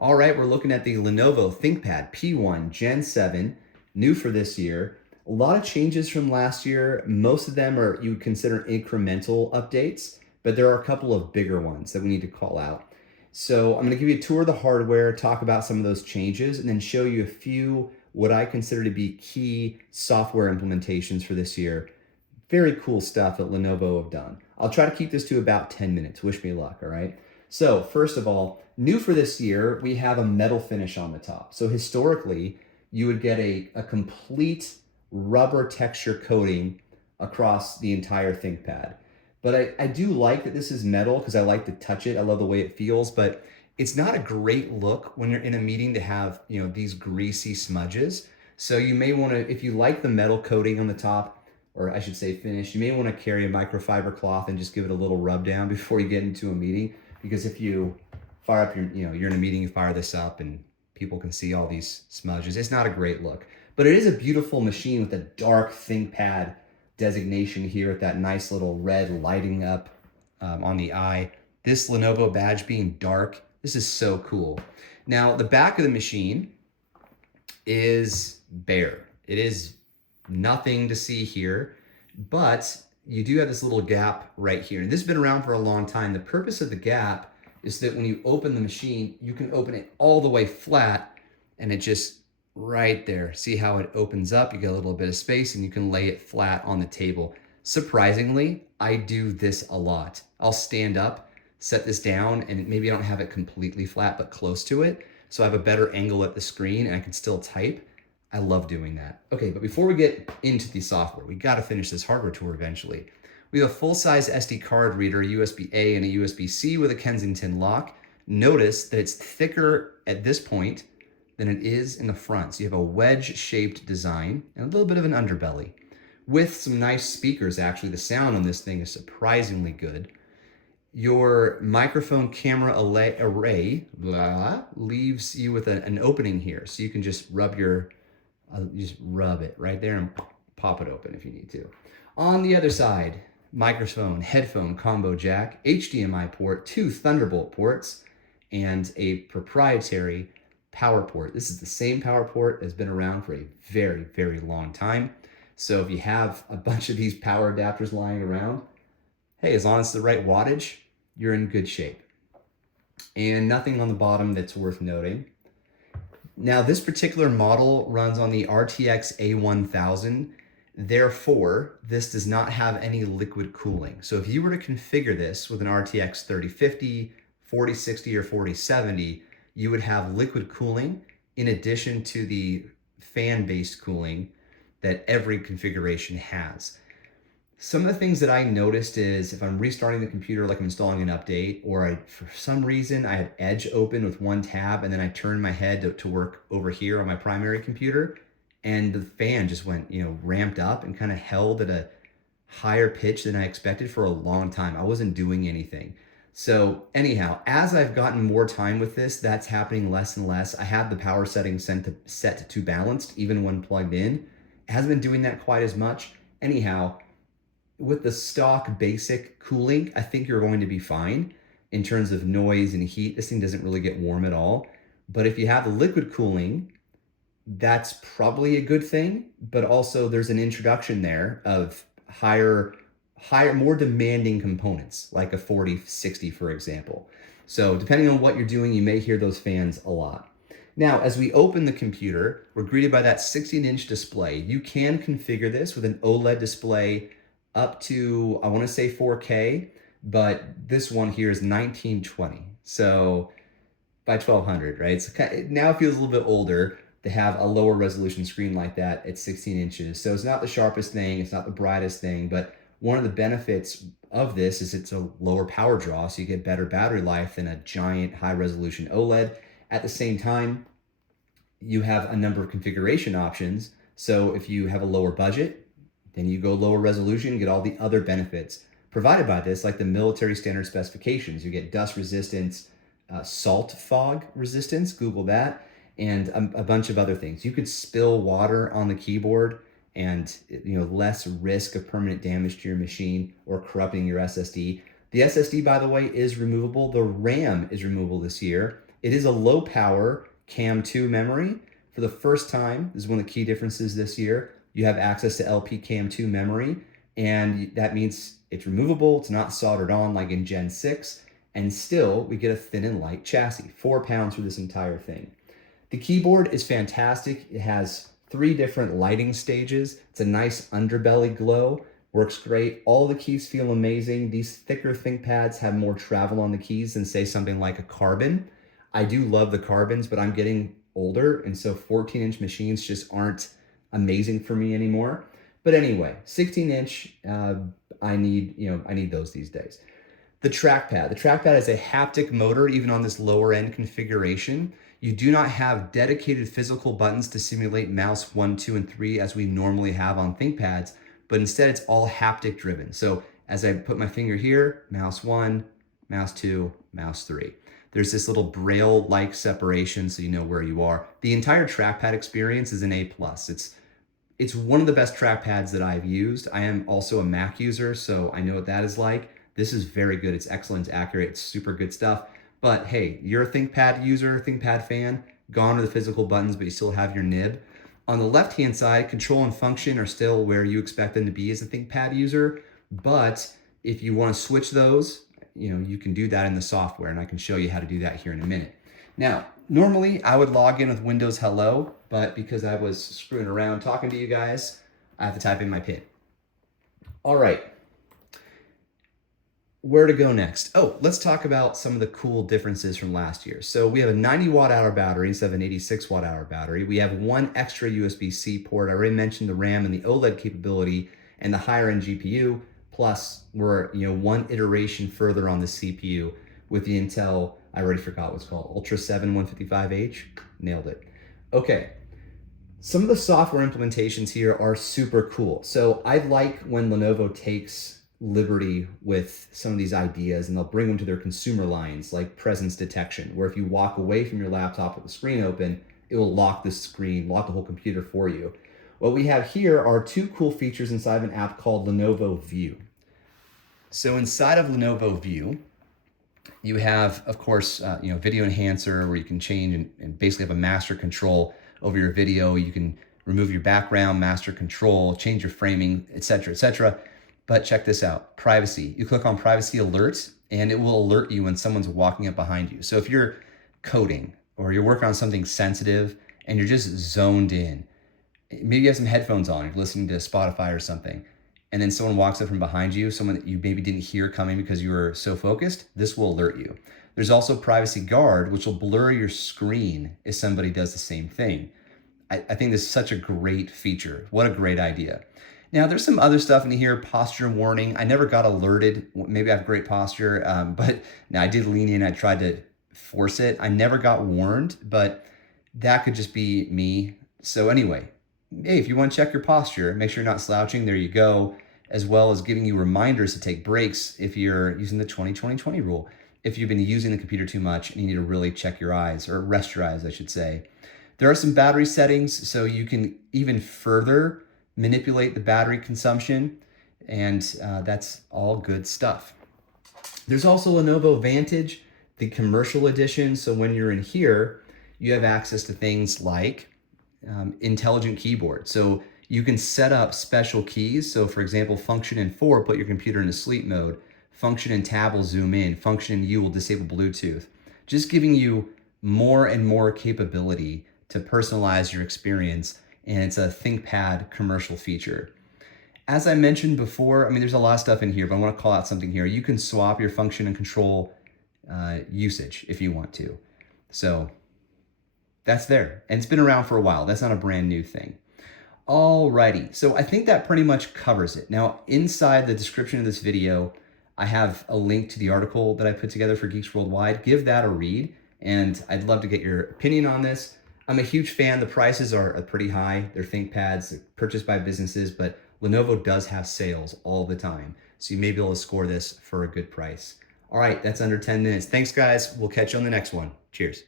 All right, we're looking at the Lenovo ThinkPad P1 Gen 7, new for this year. A lot of changes from last year. Most of them are you would consider incremental updates, but there are a couple of bigger ones that we need to call out. So I'm going to give you a tour of the hardware, talk about some of those changes, and then show you a few what I consider to be key software implementations for this year. Very cool stuff that Lenovo have done. I'll try to keep this to about 10 minutes. Wish me luck, all right? So first of all, new for this year, we have a metal finish on the top. So historically, you would get a complete rubber texture coating across the entire ThinkPad. But I do like that this is metal because I like to touch it. I love the way it feels, but it's not a great look when you're in a meeting to have, these greasy smudges. So you may want to, if you like the metal coating on the top, or I should say finish, you may want to carry a microfiber cloth and just give it a little rub down before you get into a meeting. Because if you fire up you're in a meeting, you fire this up and people can see all these smudges. It's not a great look, but it is a beautiful machine with a dark ThinkPad designation here with that nice little red lighting up on the eye. This Lenovo badge being dark, this is so cool. Now, the back of the machine is bare. It is nothing to see here, but you do have this little gap right here. And this has been around for a long time. The purpose of the gap is that when you open the machine, you can open it all the way flat and it just right there. See how it opens up? You get a little bit of space and you can lay it flat on the table. Surprisingly, I do this a lot. I'll stand up, set this down, and maybe I don't have it completely flat, but close to it. So I have a better angle at the screen and I can still type. I love doing that. Okay, but before we get into the software, we got to finish this hardware tour eventually. We have a full-size SD card reader, USB-A and a USB-C with a Kensington lock. Notice that it's thicker at this point than it is in the front. So you have a wedge-shaped design and a little bit of an underbelly with some nice speakers. Actually, the sound on this thing is surprisingly good. Your microphone camera array leaves you with an opening here. So you can just rub it right there and pop it open if you need to. On the other side, microphone, headphone combo jack, HDMI port, 2 Thunderbolt ports, and a proprietary power port. This is the same power port that's been around for a very, very long time. So if you have a bunch of these power adapters lying around, hey, as long as it's the right wattage, you're in good shape. And nothing on the bottom that's worth noting. Now, this particular model runs on the RTX A1000. Therefore, this does not have any liquid cooling. So if you were to configure this with an RTX 3050, 4060, or 4070, you would have liquid cooling in addition to the fan-based cooling that every configuration has. Some of the things that I noticed is if I'm restarting the computer, like I'm installing an update, or for some reason I had Edge open with one tab and then I turned my head to work over here on my primary computer, and the fan just went, ramped up and kind of held at a higher pitch than I expected for a long time. I wasn't doing anything. So anyhow, as I've gotten more time with this, that's happening less and less. I have the power settings set to balanced even when plugged in. It hasn't been doing that quite as much. Anyhow, with the stock basic cooling, I think you're going to be fine in terms of noise and heat. This thing doesn't really get warm at all. But if you have the liquid cooling, that's probably a good thing. But also there's an introduction there of higher, more demanding components, like a 4060, for example. So depending on what you're doing, you may hear those fans a lot. Now, as we open the computer, we're greeted by that 16-inch display. You can configure this with an OLED display up to, I want to say 4K, but this one here is 1920. So by 1200, right? So now it feels a little bit older to have a lower resolution screen like that at 16 inches. So it's not the sharpest thing, it's not the brightest thing, but one of the benefits of this is it's a lower power draw, so you get better battery life than a giant high resolution OLED. At the same time, you have a number of configuration options. So if you have a lower budget, then you go lower resolution, get all the other benefits provided by this, like the military standard specifications. You get dust resistance, salt fog resistance, Google that, and a bunch of other things. You could spill water on the keyboard and less risk of permanent damage to your machine or corrupting your SSD. The SSD, by the way, is removable. The RAM is removable this year. It is a low power CAM2 memory. For the first time, this is one of the key differences this year, you have access to LP CAM2 memory, and that means it's removable, it's not soldered on like in Gen 6, and still we get a thin and light chassis, 4 pounds for this entire thing. The keyboard is fantastic. It has 3 different lighting stages. It's a nice underbelly glow, works great. All the keys feel amazing. These thicker ThinkPads have more travel on the keys than say something like a Carbon. I do love the Carbons, but I'm getting older, and so 14-inch machines just aren't amazing for me anymore. But anyway, 16-inch, I need those these days. The trackpad is a haptic motor even on this lower end configuration. You do not have dedicated physical buttons to simulate mouse 1, 2, and 3 as we normally have on ThinkPads, but instead it's all haptic driven. So as I put my finger here, mouse 1, mouse 2, mouse 3. There's this little braille-like separation so you know where you are. The entire trackpad experience is an A+. It's one of the best trackpads that I've used. I am also a Mac user, so I know what that is like. This is very good. It's excellent, it's accurate, it's super good stuff. But hey, you're a ThinkPad user, ThinkPad fan, gone are the physical buttons, but you still have your nib. On the left-hand side, control and function are still where you expect them to be as a ThinkPad user, but if you want to switch those, you can do that in the software, and I can show you how to do that here in a minute. Now, normally I would log in with Windows Hello, but because I was screwing around talking to you guys, I have to type in my PIN. All right. Where to go next? Oh, let's talk about some of the cool differences from last year. So we have a 90 watt hour battery instead of an 86 watt hour battery. We have one extra USB-C port. I already mentioned the RAM and the OLED capability and the higher end GPU. Plus we're one iteration further on the CPU with the Intel, I already forgot what it's called, Ultra 7 155H. Nailed it. Okay. Some of the software implementations here are super cool. So I like when Lenovo takes liberty with some of these ideas and they'll bring them to their consumer lines, like presence detection, where if you walk away from your laptop with the screen open, it will lock the screen, lock the whole computer for you. What we have here are 2 cool features inside of an app called Lenovo View. So inside of Lenovo View, you have, of course, video enhancer where you can change and basically have a master control over your video. You can remove your background, master control, change your framing, etc., etc. But check this out, privacy. You click on privacy alerts and it will alert you when someone's walking up behind you. So if you're coding or you're working on something sensitive and you're just zoned in, maybe you have some headphones on, you're listening to Spotify or something, and then someone walks up from behind you, someone that you maybe didn't hear coming because you were so focused, this will alert you. There's also Privacy Guard, which will blur your screen if somebody does the same thing. I think this is such a great feature. What a great idea. Now, there's some other stuff in here, posture warning. I never got alerted. Maybe I have great posture, but now I did lean in. I tried to force it. I never got warned, but that could just be me. So anyway, hey, if you want to check your posture, make sure you're not slouching, there you go, as well as giving you reminders to take breaks if you're using the 20-20-20 rule. If you've been using the computer too much and you need to really check your eyes, or rest your eyes, I should say. There are some battery settings, so you can even further manipulate the battery consumption, and that's all good stuff. There's also Lenovo Vantage, the commercial edition, so when you're in here, you have access to things like intelligent keyboard. So you can set up special keys. So for example, function in 4, put your computer into sleep mode. Function in tab will zoom in. Function in U will disable Bluetooth. Just giving you more and more capability to personalize your experience. And it's a ThinkPad commercial feature. As I mentioned before, there's a lot of stuff in here, but I want to call out something here. You can swap your function and control usage if you want to. So that's there, and it's been around for a while. That's not a brand new thing. Alrighty, so I think that pretty much covers it. Now, inside the description of this video, I have a link to the article that I put together for Geeks Worldwide. Give that a read, and I'd love to get your opinion on this. I'm a huge fan. The prices are pretty high. They're ThinkPads, they're purchased by businesses, but Lenovo does have sales all the time, so you may be able to score this for a good price. All right, that's under 10 minutes. Thanks, guys. We'll catch you on the next one. Cheers.